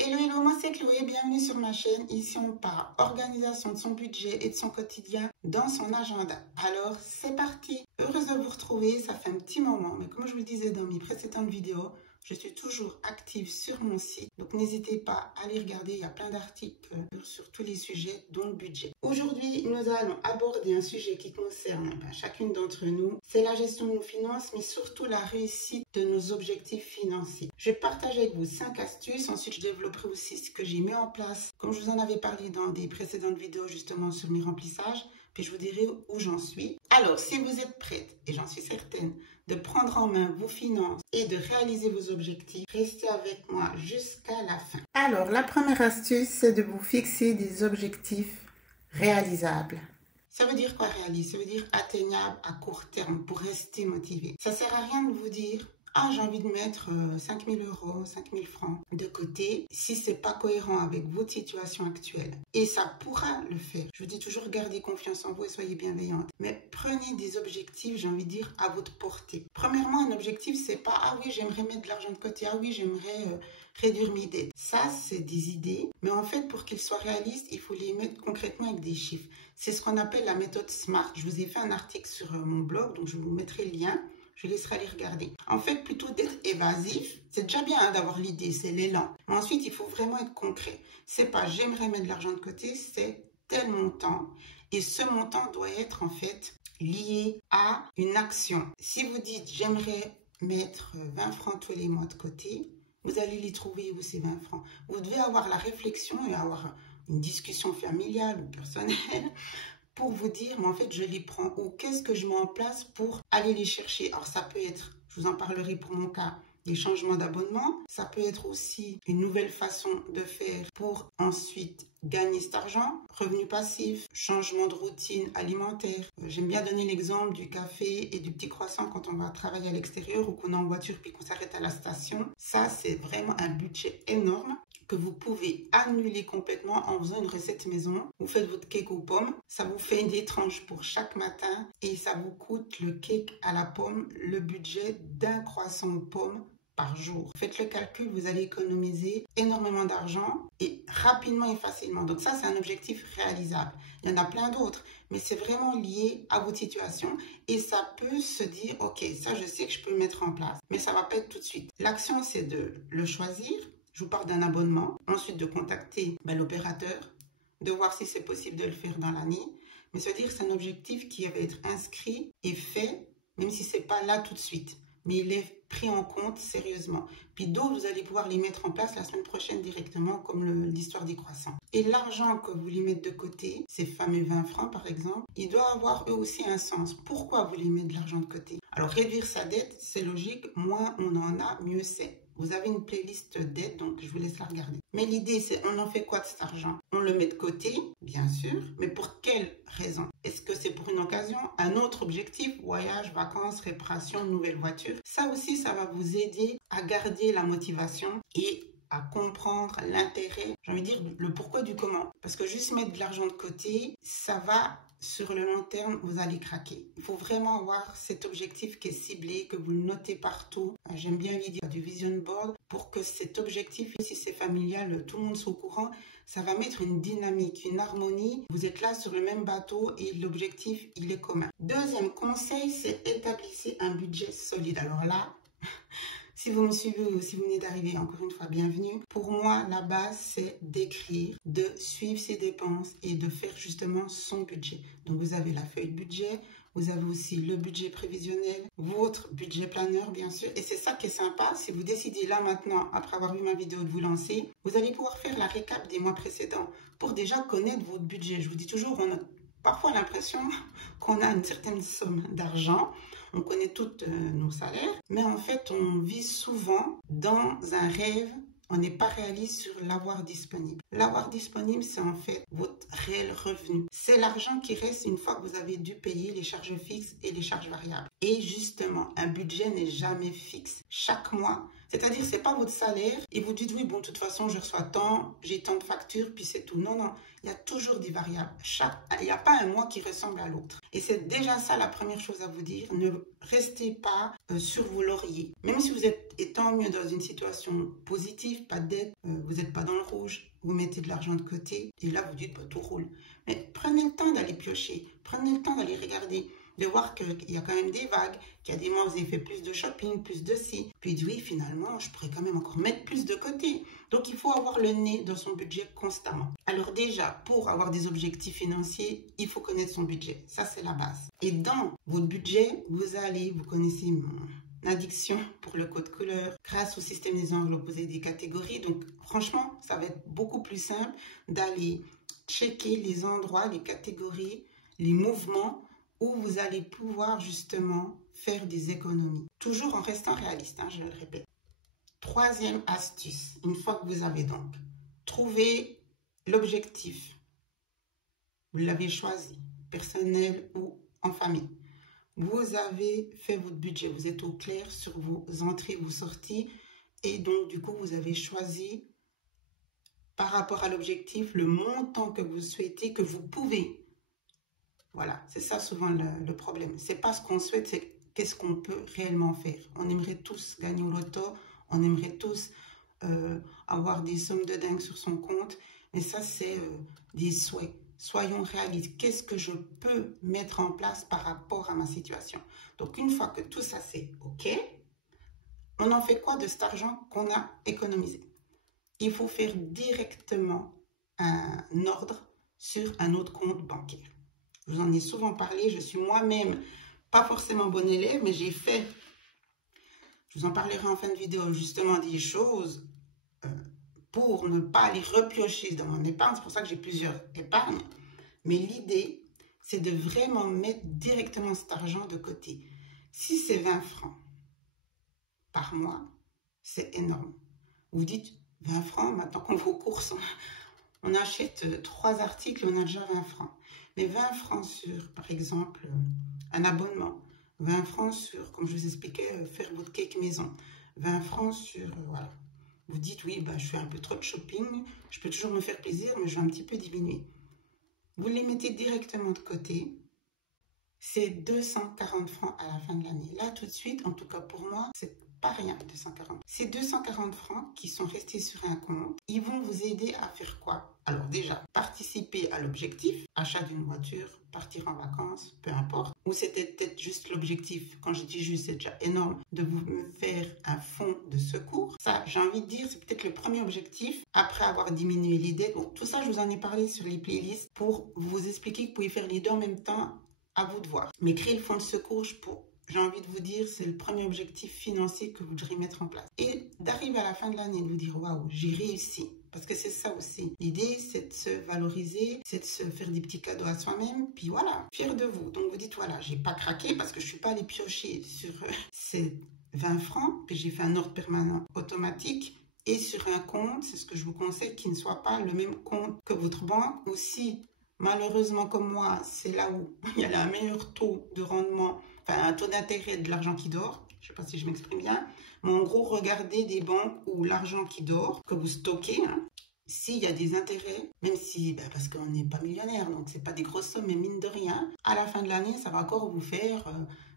Hello, hello, moi c'est Chloé, bienvenue sur ma chaîne. Ici on parle organisation de son budget et de son quotidien dans son agenda. Alors c'est parti. Heureuse de vous retrouver, ça fait un petit moment, mais comme je vous le disais dans mes précédentes vidéos, je suis toujours active sur mon site, donc n'hésitez pas à aller regarder, il y a plein d'articles sur tous les sujets, dont le budget. Aujourd'hui, nous allons aborder un sujet qui concerne chacune d'entre nous, c'est la gestion de nos finances, mais surtout la réussite de nos objectifs financiers. Je vais partager avec vous 5 astuces, ensuite je développerai aussi ce que j'ai mis en place, comme je vous en avais parlé dans des précédentes vidéos justement sur mes remplissages, puis je vous dirai où j'en suis. Alors, si vous êtes prête, et j'en suis certaine, de prendre en main vos finances et de réaliser vos objectifs, restez avec moi jusqu'à la fin. Alors, la première astuce, c'est de vous fixer des objectifs réalisables. Ça veut dire quoi réaliste? Ça veut dire atteignable à court terme pour rester motivé. Ça ne sert à rien de vous dire ah, j'ai envie de mettre 5 000 euros, 5 000 francs de côté si ce n'est pas cohérent avec votre situation actuelle. Et ça pourra le faire. Je vous dis toujours, gardez confiance en vous et soyez bienveillante. Mais prenez des objectifs, j'ai envie de dire, à votre portée. Premièrement, un objectif, c'est pas ah oui, j'aimerais mettre de l'argent de côté, ah oui, j'aimerais réduire mes dettes. Ça, c'est des idées. Mais en fait, pour qu'ils soient réalistes, il faut les mettre concrètement avec des chiffres. C'est ce qu'on appelle la méthode SMART. Je vous ai fait un article sur mon blog, donc je vous mettrai le lien. Je laisserai aller regarder. En fait, plutôt d'être évasif, c'est déjà bien d'avoir l'idée, c'est l'élan. Mais ensuite, il faut vraiment être concret. C'est pas j'aimerais mettre de l'argent de côté, c'est tel montant. Et ce montant doit être en fait lié à une action. Si vous dites j'aimerais mettre 20 francs tous les mois de côté, vous allez les trouver où ces 20 francs. Vous devez avoir la réflexion et avoir une discussion familiale ou personnelle pour vous dire, mais en fait, je les prends où? Qu'est-ce que je mets en place pour aller les chercher? Alors, ça peut être, je vous en parlerai pour mon cas, des changements d'abonnement. Ça peut être aussi une nouvelle façon de faire pour ensuite gagner cet argent. Revenu passif, changement de routine alimentaire. J'aime bien donner l'exemple du café et du petit croissant quand on va travailler à l'extérieur ou qu'on est en voiture puis qu'on s'arrête à la station. Ça, c'est vraiment un budget énorme que vous pouvez annuler complètement en faisant une recette maison. Vous faites votre cake aux pommes, ça vous fait des tranches pour chaque matin et ça vous coûte le cake à la pomme, le budget d'un croissant aux pommes par jour. Faites le calcul, vous allez économiser énormément d'argent et rapidement et facilement. Donc ça, c'est un objectif réalisable. Il y en a plein d'autres, mais c'est vraiment lié à votre situation et ça peut se dire, ok, ça je sais que je peux le mettre en place, mais ça ne va pas être tout de suite. L'action, c'est de le choisir. Je vous parle d'un abonnement, ensuite de contacter l'opérateur, de voir si c'est possible de le faire dans l'année. Mais se dire que c'est un objectif qui va être inscrit et fait, même si ce n'est pas là tout de suite. Mais il est pris en compte sérieusement. Puis d'autres, vous allez pouvoir les mettre en place la semaine prochaine directement, comme l'histoire des croissants. Et l'argent que vous les mettez de côté, ces fameux 20 francs par exemple, il doit avoir eux aussi un sens. Pourquoi vous les mettez de l'argent de côté? Alors réduire sa dette, c'est logique, moins on en a, mieux c'est. Vous avez une playlist d'aide, donc je vous laisse la regarder. Mais l'idée, c'est on en fait quoi de cet argent? On le met de côté, bien sûr, mais pour quelle raison? Est-ce que c'est pour une occasion? Un autre objectif? Voyage, vacances, réparation, nouvelle voiture? Ça aussi, ça va vous aider à garder la motivation et à comprendre l'intérêt, j'ai envie de dire le pourquoi du comment. Parce que juste mettre de l'argent de côté, ça va, sur le long terme, vous allez craquer. Il faut vraiment avoir cet objectif qui est ciblé, que vous le notez partout. J'aime bien l'idée du vision board pour que cet objectif, si c'est familial, tout le monde soit au courant. Ça va mettre une dynamique, une harmonie. Vous êtes là sur le même bateau et l'objectif, il est commun. Deuxième conseil, c'est établissez un budget solide. Alors là, si vous me suivez ou si vous venez d'arriver, encore une fois, bienvenue. Pour moi, la base, c'est d'écrire, de suivre ses dépenses et de faire justement son budget. Donc, vous avez la feuille de budget, vous avez aussi le budget prévisionnel, votre budget planeur, bien sûr. Et c'est ça qui est sympa. Si vous décidez là maintenant, après avoir vu ma vidéo, de vous lancer, vous allez pouvoir faire la récap des mois précédents pour déjà connaître votre budget. Je vous dis toujours, on a parfois l'impression qu'on a une certaine somme d'argent. On connaît tous nos salaires, mais en fait, on vit souvent dans un rêve. On n'est pas réaliste sur l'avoir disponible. L'avoir disponible, c'est en fait votre réel revenu. C'est l'argent qui reste une fois que vous avez dû payer les charges fixes et les charges variables. Et justement, un budget n'est jamais fixe. Chaque mois, c'est-à-dire c'est pas votre salaire et vous dites oui, bon, de toute façon, je reçois tant, j'ai tant de factures, puis c'est tout. Non, non, il y a toujours des variables. Il n'y a pas un mois qui ressemble à l'autre. Et c'est déjà ça la première chose à vous dire. Ne restez pas sur vos lauriers. Même si vous êtes, et tant mieux, dans une situation positive, pas de dette, vous n'êtes pas dans le rouge, vous mettez de l'argent de côté et là vous dites bah, tout roule. Mais prenez le temps d'aller piocher, prenez le temps d'aller regarder, de voir qu'il y a quand même des vagues, qu'il y a des mois où vous avez fait plus de shopping, plus de ci. Puis oui, finalement, je pourrais quand même encore mettre plus de côté. Donc il faut avoir le nez dans son budget constamment. Alors déjà, pour avoir des objectifs financiers, il faut connaître son budget. Ça, c'est la base. Et dans votre budget, vous connaissez mon addiction pour le code couleur. Grâce au système des angles opposés des catégories. Donc franchement, ça va être beaucoup plus simple d'aller checker les endroits, les catégories, les mouvements où vous allez pouvoir justement faire des économies. Toujours en restant réaliste, hein, je le répète. Troisième astuce, une fois que vous avez donc trouvé l'objectif, vous l'avez choisi, personnel ou en famille. Vous avez fait votre budget, vous êtes au clair sur vos entrées, vos sorties et donc du coup vous avez choisi par rapport à l'objectif le montant que vous souhaitez, que vous pouvez. Voilà, c'est ça souvent le problème. C'est pas ce qu'on souhaite, c'est qu'est-ce qu'on peut réellement faire. On aimerait tous gagner au loto, on aimerait tous avoir des sommes de dingue sur son compte, mais ça c'est des souhaits. Soyons réalistes. Qu'est-ce que je peux mettre en place par rapport à ma situation? Donc, une fois que tout ça c'est OK, on en fait quoi de cet argent qu'on a économisé? Il faut faire directement un ordre sur un autre compte bancaire. Je vous en ai souvent parlé. Je suis moi-même pas forcément bonne élève, mais j'ai fait, je vous en parlerai en fin de vidéo, justement des choses pour ne pas aller repiocher dans mon épargne. C'est pour ça que j'ai plusieurs épargnes. Mais l'idée, c'est de vraiment mettre directement cet argent de côté. Si c'est 20 francs par mois, c'est énorme. Vous dites 20 francs, maintenant qu'on va aux courses, on achète 3 articles, on a déjà 20 francs. Mais 20 francs sur, par exemple, un abonnement. 20 francs sur, comme je vous expliquais, faire votre cake maison. 20 francs sur, voilà. Vous dites, oui, bah, je fais un peu trop de shopping, je peux toujours me faire plaisir, mais je vais un petit peu diminuer. Vous les mettez directement de côté. C'est 240 francs à la fin de l'année. Là, tout de suite, en tout cas pour moi, c'est pas rien, 240. Ces 240 francs qui sont restés sur un compte, ils vont vous aider à faire quoi? Alors déjà, participer à l'objectif, achat d'une voiture, partir en vacances, peu importe. Ou c'était peut-être juste l'objectif, quand je dis juste, c'est déjà énorme, de vous faire un fonds de secours. Ça, j'ai envie de dire, c'est peut-être le premier objectif, après avoir diminué les dettes. Bon, tout ça, je vous en ai parlé sur les playlists pour vous expliquer que vous pouvez faire les deux en même temps, à vous de voir. Mais créer le fonds de secours, j'ai envie de vous dire, c'est le premier objectif financier que vous devriez mettre en place. Et d'arriver à la fin de l'année, de vous dire, waouh, j'ai réussi. Parce que c'est ça aussi. L'idée, c'est de se valoriser, c'est de se faire des petits cadeaux à soi-même. Puis voilà, fier de vous. Donc vous dites, voilà, j'ai pas craqué parce que je suis pas allée piocher sur ces 20 francs. Puis j'ai fait un ordre permanent automatique. Et sur un compte, c'est ce que je vous conseille, qui ne soit pas le même compte que votre banque. Ou si, malheureusement comme moi, c'est là où il y a un meilleur taux de rendement, enfin un taux d'intérêt de l'argent qui dort. Je ne sais pas si je m'exprime bien. Mais en gros, regardez des banques où l'argent qui dort, que vous stockez, hein, s'il y a des intérêts, même si, parce qu'on n'est pas millionnaire, donc ce n'est pas des grosses sommes, mais mine de rien, à la fin de l'année, ça va encore vous faire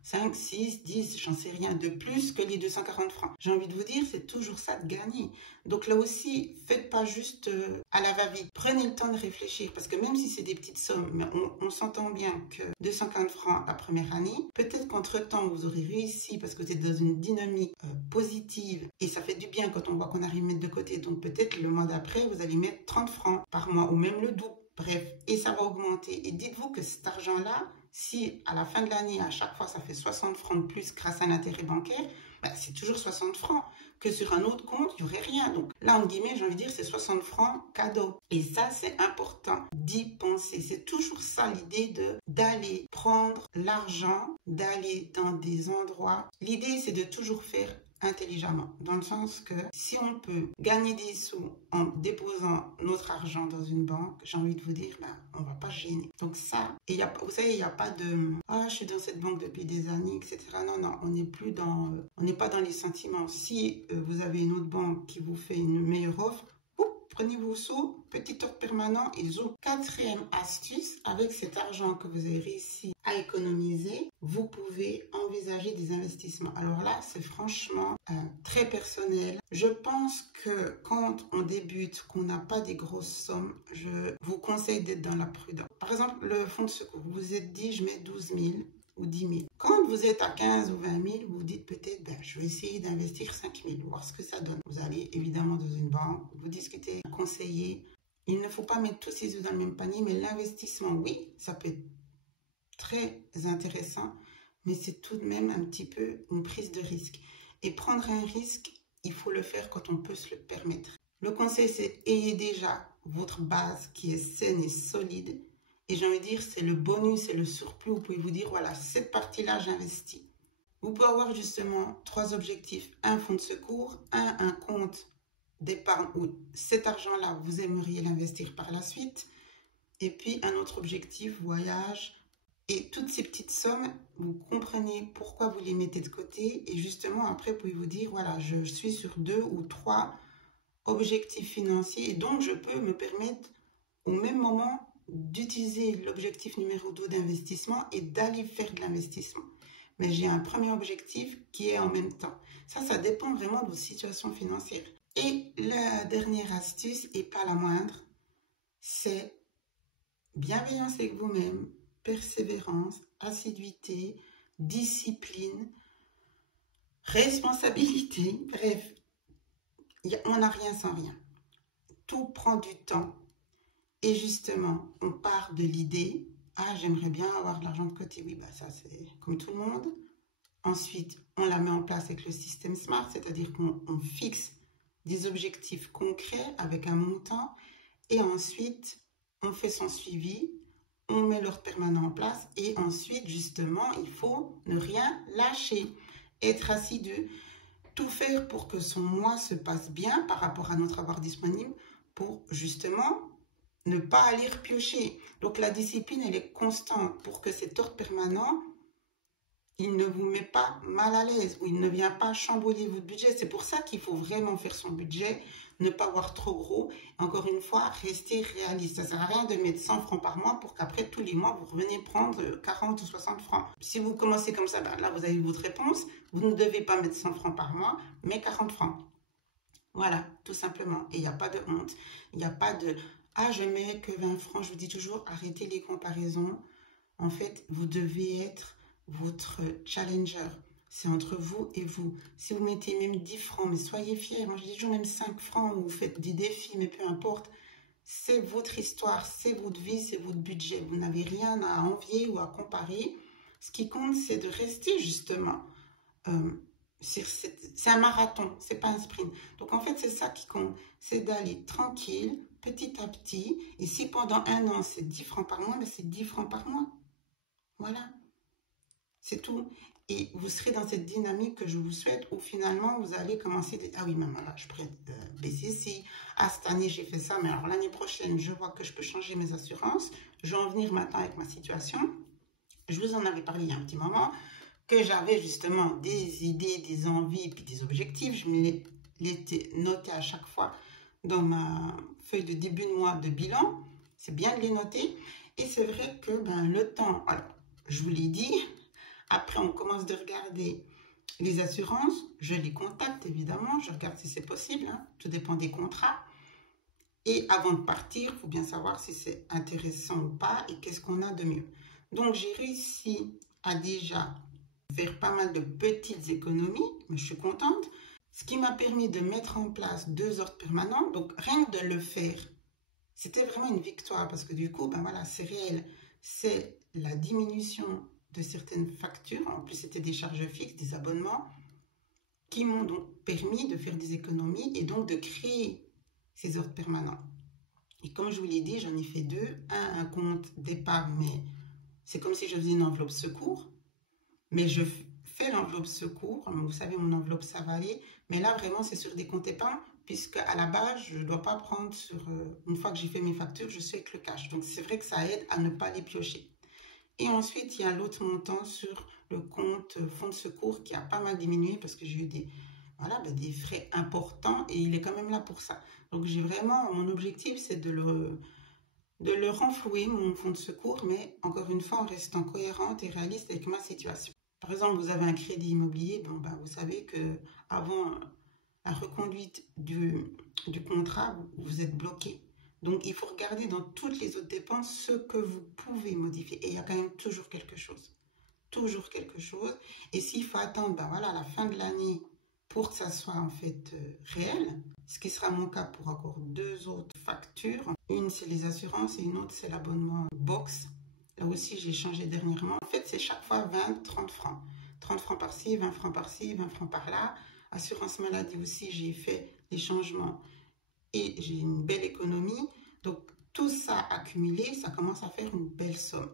5, 6, 10, j'en sais rien, de plus que les 240 francs. J'ai envie de vous dire, c'est toujours ça de gagner. Donc là aussi, faites pas juste à la va-vite. Prenez le temps de réfléchir, parce que même si c'est des petites sommes, mais on s'entend bien que 240 francs la première année, peut-être qu'entre-temps, vous aurez réussi, parce que vous êtes dans une dynamique positive, et ça fait du bien quand on voit qu'on arrive à mettre de côté. Donc peut-être le mois d'après, vous allez mettre 30 francs par mois, ou même le double. Bref, et ça va augmenter. Et dites-vous que cet argent-là, si à la fin de l'année, à chaque fois, ça fait 60 francs de plus grâce à un intérêt bancaire, c'est toujours 60 francs. Que sur un autre compte, il n'y aurait rien. Donc là, en guillemets, j'ai envie de dire, c'est 60 francs cadeau. Et ça, c'est important d'y penser. C'est toujours ça l'idée d'aller prendre l'argent, d'aller dans des endroits. L'idée, c'est de toujours faire intelligemment, dans le sens que si on peut gagner des sous en déposant notre argent dans une banque, j'ai envie de vous dire, ben, on ne va pas gêner. Donc ça, et vous savez, il n'y a pas de « Ah, je suis dans cette banque depuis des années, etc. » Non, non, on n'est plus dans, on n'est pas dans les sentiments. Si vous avez une autre banque qui vous fait une meilleure offre, prenez vos sous, petit ordre permanent. Et quatrième astuce, avec cet argent que vous avez réussi à économiser, vous pouvez envisager des investissements. Alors là, c'est franchement très personnel. Je pense que quand on débute, qu'on n'a pas des grosses sommes, je vous conseille d'être dans la prudence. Par exemple, le fonds de secours, vous vous êtes dit, je mets 12 000 ou 10 000. Quand vous êtes à 15 ou 20 000, vous vous dites peut-être, ben, je vais essayer d'investir 5 000, voir ce que ça donne. Vous allez évidemment dans une banque, vous discutez, conseiller. Il ne faut pas mettre tous ses œufs dans le même panier, mais l'investissement, oui, ça peut être très intéressant, mais c'est tout de même un petit peu une prise de risque. Et prendre un risque, il faut le faire quand on peut se le permettre. Le conseil, c'est ayez déjà votre base qui est saine et solide. Et j'ai envie de dire, c'est le bonus, c'est le surplus. Vous pouvez vous dire, voilà, cette partie-là, j'investis. Vous pouvez avoir justement 3 objectifs. Un fonds de secours, un compte d'épargne où cet argent-là, vous aimeriez l'investir par la suite. Et puis, un autre objectif, voyage. Et toutes ces petites sommes, vous comprenez pourquoi vous les mettez de côté. Et justement, après, vous pouvez vous dire, voilà, je suis sur 2 ou 3 objectifs financiers. Et donc, je peux me permettre au même moment d'utiliser l'objectif numéro 2 d'investissement et d'aller faire de l'investissement. Mais j'ai un premier objectif qui est en même temps. Ça dépend vraiment de votre situation financière. Et la dernière astuce, et pas la moindre, c'est bienveillance avec vous-même, persévérance, assiduité, discipline, responsabilité. Bref, on n'a rien sans rien. Tout prend du temps. Et justement, on part de l'idée, ah, j'aimerais bien avoir de l'argent de côté. Oui, bah ça, c'est comme tout le monde. Ensuite, on la met en place avec le système SMART, c'est-à-dire qu'on fixe des objectifs concrets avec un montant. Et ensuite, on fait son suivi, on met l'ordre permanent en place. Et ensuite, justement, il faut ne rien lâcher, être assidu, tout faire pour que son mois se passe bien par rapport à notre avoir disponible pour justement ne pas aller piocher. Donc la discipline, elle est constante pour que cet ordre permanent, il ne vous met pas mal à l'aise ou il ne vient pas chambouler votre budget. C'est pour ça qu'il faut vraiment faire son budget, ne pas voir trop gros. Encore une fois, rester réaliste. Ça ne sert à rien de mettre 100 francs par mois pour qu'après tous les mois, vous revenez prendre 40 ou 60 francs. Si vous commencez comme ça, ben là, vous avez votre réponse. Vous ne devez pas mettre 100 francs par mois, mais 40 francs. Voilà, tout simplement. Et il n'y a pas de honte. Il n'y a pas de... Ah, je mets que 20 francs. Je vous dis toujours, arrêtez les comparaisons. En fait, vous devez être votre challenger. C'est entre vous et vous. Si vous mettez même 10 francs, mais soyez fiers. Moi, je dis toujours même 5 francs ou vous faites des défis, mais peu importe. C'est votre histoire, c'est votre vie, c'est votre budget. Vous n'avez rien à envier ou à comparer. Ce qui compte, c'est de rester justement... c'est un marathon, c'est pas un sprint. Donc en fait, c'est ça qui compte, c'est d'aller tranquille, petit à petit. Et si pendant un an, c'est 10 francs par mois, ben c'est 10 francs par mois. Voilà, c'est tout. Et vous serez dans cette dynamique que je vous souhaite, où finalement, vous allez commencer à dire, ah oui, maman, là, je pourrais baisser ci. Ah, cette année, j'ai fait ça, mais alors l'année prochaine, je vois que je peux changer mes assurances. Je vais en venir maintenant avec ma situation. Je vous en avais parlé il y a un petit moment, que j'avais justement des idées, des envies, puis des objectifs. Je me les notais à chaque fois dans ma feuille de début de mois de bilan. C'est bien de les noter. Et c'est vrai que ben, le temps, alors, je vous l'ai dit, après on commence de regarder les assurances. Je les contacte évidemment, je regarde si c'est possible, hein, tout dépend des contrats. Et avant de partir, il faut bien savoir si c'est intéressant ou pas et qu'est-ce qu'on a de mieux. Donc j'ai réussi à déjà faire pas mal de petites économies, mais je suis contente. Ce qui m'a permis de mettre en place 2 ordres permanents. Donc rien que de le faire, c'était vraiment une victoire parce que du coup, ben voilà, c'est réel. C'est la diminution de certaines factures. En plus, c'était des charges fixes, des abonnements qui m'ont donc permis de faire des économies et donc de créer ces ordres permanents. Et comme je vous l'ai dit, j'en ai fait 2. Un compte d'épargne, mais c'est comme si je faisais une enveloppe secours. Mais je fait l'enveloppe secours. Vous savez, mon enveloppe, ça va aller. Mais là, vraiment, c'est sur des comptes épargne, puisque à la base, je ne dois pas prendre sur... une fois que j'ai fait mes factures, je suis avec le cash. Donc, c'est vrai que ça aide à ne pas les piocher. Et ensuite, il y a l'autre montant sur le compte fonds de secours qui a pas mal diminué parce que j'ai eu des frais importants et il est quand même là pour ça. Donc, j'ai vraiment... Mon objectif, c'est de le renflouer, mon fonds de secours, mais encore une fois, en restant cohérente et réaliste avec ma situation. Par exemple, vous avez un crédit immobilier, vous savez que avant la reconduite du contrat, vous êtes bloqué. Donc, il faut regarder dans toutes les autres dépenses ce que vous pouvez modifier. Et il y a quand même toujours quelque chose. Toujours quelque chose. Et s'il faut attendre la fin de l'année pour que ça soit en fait réel, ce qui sera mon cas pour encore 2 autres factures. Une, c'est les assurances et une autre, c'est l'abonnement box. Là aussi, j'ai changé dernièrement. En fait, c'est chaque fois 20, 30 francs. 30 francs par-ci, 20 francs par-ci, 20 francs par-là. Assurance maladie aussi, j'ai fait les changements et j'ai une belle économie. Donc, tout ça accumulé, ça commence à faire une belle somme.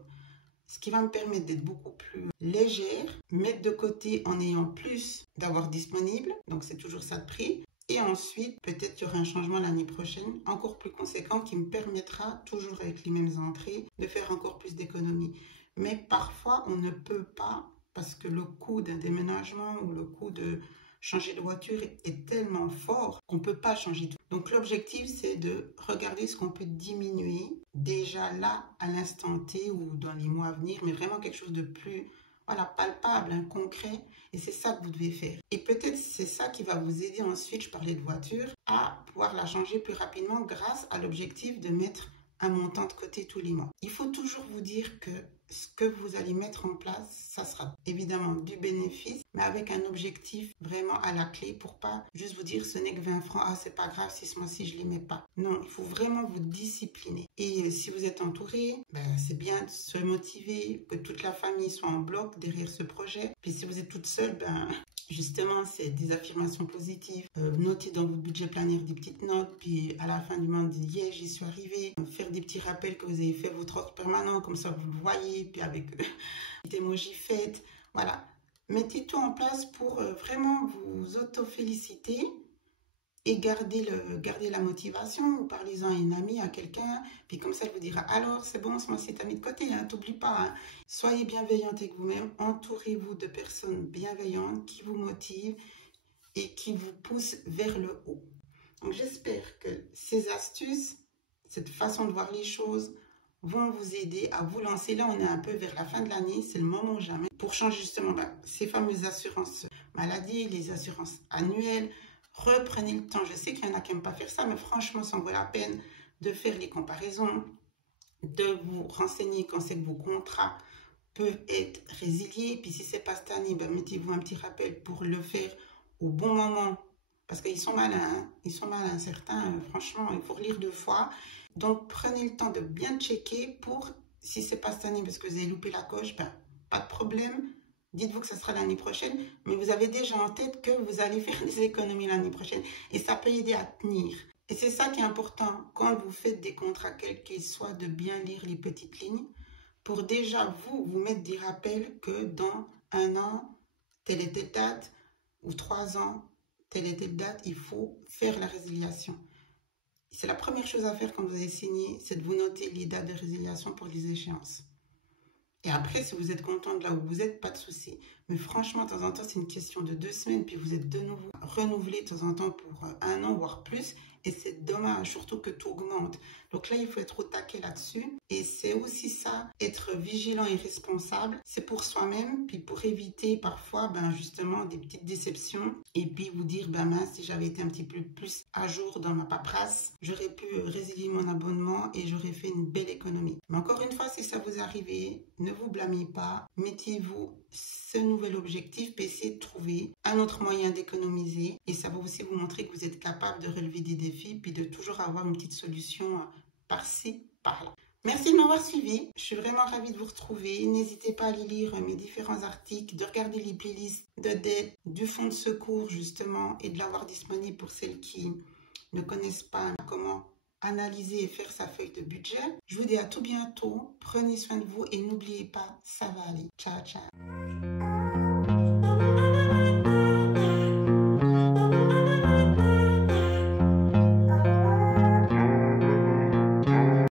Ce qui va me permettre d'être beaucoup plus légère, mettre de côté en ayant plus d'avoir disponible. Donc, c'est toujours ça de prix. Et ensuite, peut-être qu'il y aura un changement l'année prochaine, encore plus conséquent, qui me permettra, toujours avec les mêmes entrées, de faire encore plus d'économies. Mais parfois, on ne peut pas, parce que le coût d'un déménagement ou le coût de changer de voiture est tellement fort qu'on ne peut pas changer tout. Donc l'objectif, c'est de regarder ce qu'on peut diminuer déjà là, à l'instant T ou dans les mois à venir, mais vraiment quelque chose de plus palpable, concret. Et c'est ça que vous devez faire. Et peut-être c'est ça qui va vous aider ensuite, je parlais de voiture, à pouvoir la changer plus rapidement grâce à l'objectif de mettre un montant de côté tous les mois. Il faut toujours vous dire que ce que vous allez mettre en place, ça sera évidemment du bénéfice, mais avec un objectif vraiment à la clé pour pas juste vous dire ce n'est que 20 francs, c'est pas grave si ce mois-ci je les mets pas. Non, il faut vraiment vous discipliner. Et si vous êtes entouré, c'est bien de se motiver, que toute la famille soit en bloc derrière ce projet. Puis si vous êtes toute seule, justement, c'est des affirmations positives. Notez dans votre budget planière des petites notes. Puis à la fin du mois, dites yeah, j'y suis arrivée. Faire des petits rappels que vous avez fait votre ordre permanent, comme ça vous le voyez. Puis avec des emojis faites. Voilà. Mettez tout en place pour vraiment vous auto-féliciter et garder la motivation. Ou parlez-en à une amie, à quelqu'un. Puis comme ça, elle vous dira alors, c'est bon, ce mois-ci, t'as mis de côté. T'oublie pas. Soyez bienveillante avec vous-même. Entourez-vous de personnes bienveillantes qui vous motivent et qui vous poussent vers le haut. Donc j'espère que ces astuces, cette façon de voir les choses, vont vous aider à vous lancer. Là, on est un peu vers la fin de l'année, c'est le moment ou jamais pour changer justement ces fameuses assurances maladie, les assurances annuelles. Reprenez le temps. Je sais qu'il y en a qui n'aiment pas faire ça, mais franchement, ça en vaut la peine de faire les comparaisons, de vous renseigner quand c'est que vos contrats peuvent être résiliés. Puis si ce n'est pas cette année, mettez-vous un petit rappel pour le faire au bon moment. Parce qu'ils sont malins, hein. Ils sont malins, certains. Franchement, il faut relire 2 fois. Donc, prenez le temps de bien checker pour, si ce n'est pas cette année parce que vous avez loupé la coche, pas de problème. Dites-vous que ce sera l'année prochaine, mais vous avez déjà en tête que vous allez faire des économies l'année prochaine. Et ça peut aider à tenir. Et c'est ça qui est important quand vous faites des contrats, quels qu'ils soient, de bien lire les petites lignes pour déjà vous mettre des rappels que dans 1 an, telle et telle date, ou 3 ans, telle et telle date, il faut faire la résiliation. C'est la première chose à faire quand vous avez signé, c'est de vous noter les dates de résiliation pour les échéances. Et après, si vous êtes content de là où vous êtes, pas de souci. Mais franchement, de temps en temps, c'est une question de 2 semaines, puis vous êtes de nouveau renouvelé de temps en temps pour 1 an, voire plus. Et c'est dommage, surtout que tout augmente. Donc là, il faut être au taquet là-dessus. Et c'est aussi ça, être vigilant et responsable. C'est pour soi-même, puis pour éviter parfois, justement, des petites déceptions. Et puis vous dire, mince, si j'avais été un petit peu plus à jour dans ma paperasse, j'aurais pu résilier mon abonnement et j'aurais fait une belle économie. Mais encore une fois, si ça vous arrive, ne vous blâmez pas. Mettez-vous ce nouvel objectif, puis essayez de trouver un autre moyen d'économiser. Et ça va aussi vous montrer que vous êtes capable de relever des défis, puis de toujours avoir une petite solution par-ci, par-là. Merci de m'avoir suivi. Je suis vraiment ravie de vous retrouver. N'hésitez pas à aller lire mes différents articles, de regarder les playlists de dette, du fonds de secours justement, et de l'avoir disponible pour celles qui ne connaissent pas comment analyser et faire sa feuille de budget. Je vous dis à tout bientôt. Prenez soin de vous et n'oubliez pas, ça va aller. Ciao, ciao.